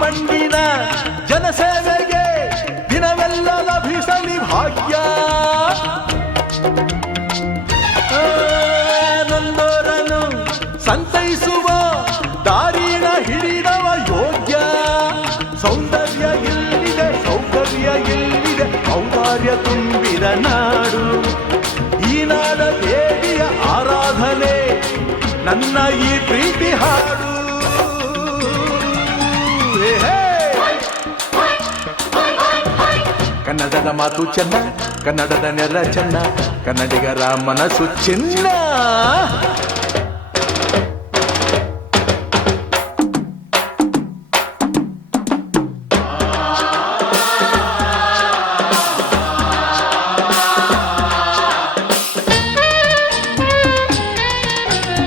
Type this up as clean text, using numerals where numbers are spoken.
ಮಣ್ಣಿನ ಜನಸೇವೆಗೆ ದಿನವೆಲ್ಲ ಲಭಿಸಲಿ ಭಾಗ್ಯ. ನೊಂದೋರನು ಸಂತೈಸುವ ದಾರಿನ ಹಿಡಿದವ ಯೋಗ್ಯ. ಸೌಂದರ್ಯ ಇಲ್ಲಿದೆ, ಸೌಕರ್ಯ ಇಲ್ಲಿದೆ, ಔದಾರ್ಯ ತುಂಬಿದ ನಾಡು. ಈ ನಾಡ ದೇವಿಯ ಆರಾಧನೆ ನನ್ನ ಈ ಪ್ರೀತಿ ಹಾಡು. ಕನ್ನಡದ ಮಾತು ಚೆನ್ನ, ಕನ್ನಡದ ನೆಲ ಚೆನ್ನ, ಕನ್ನಡಿಗರ ಮನಸ್ಸು ಚಿನ್ನ.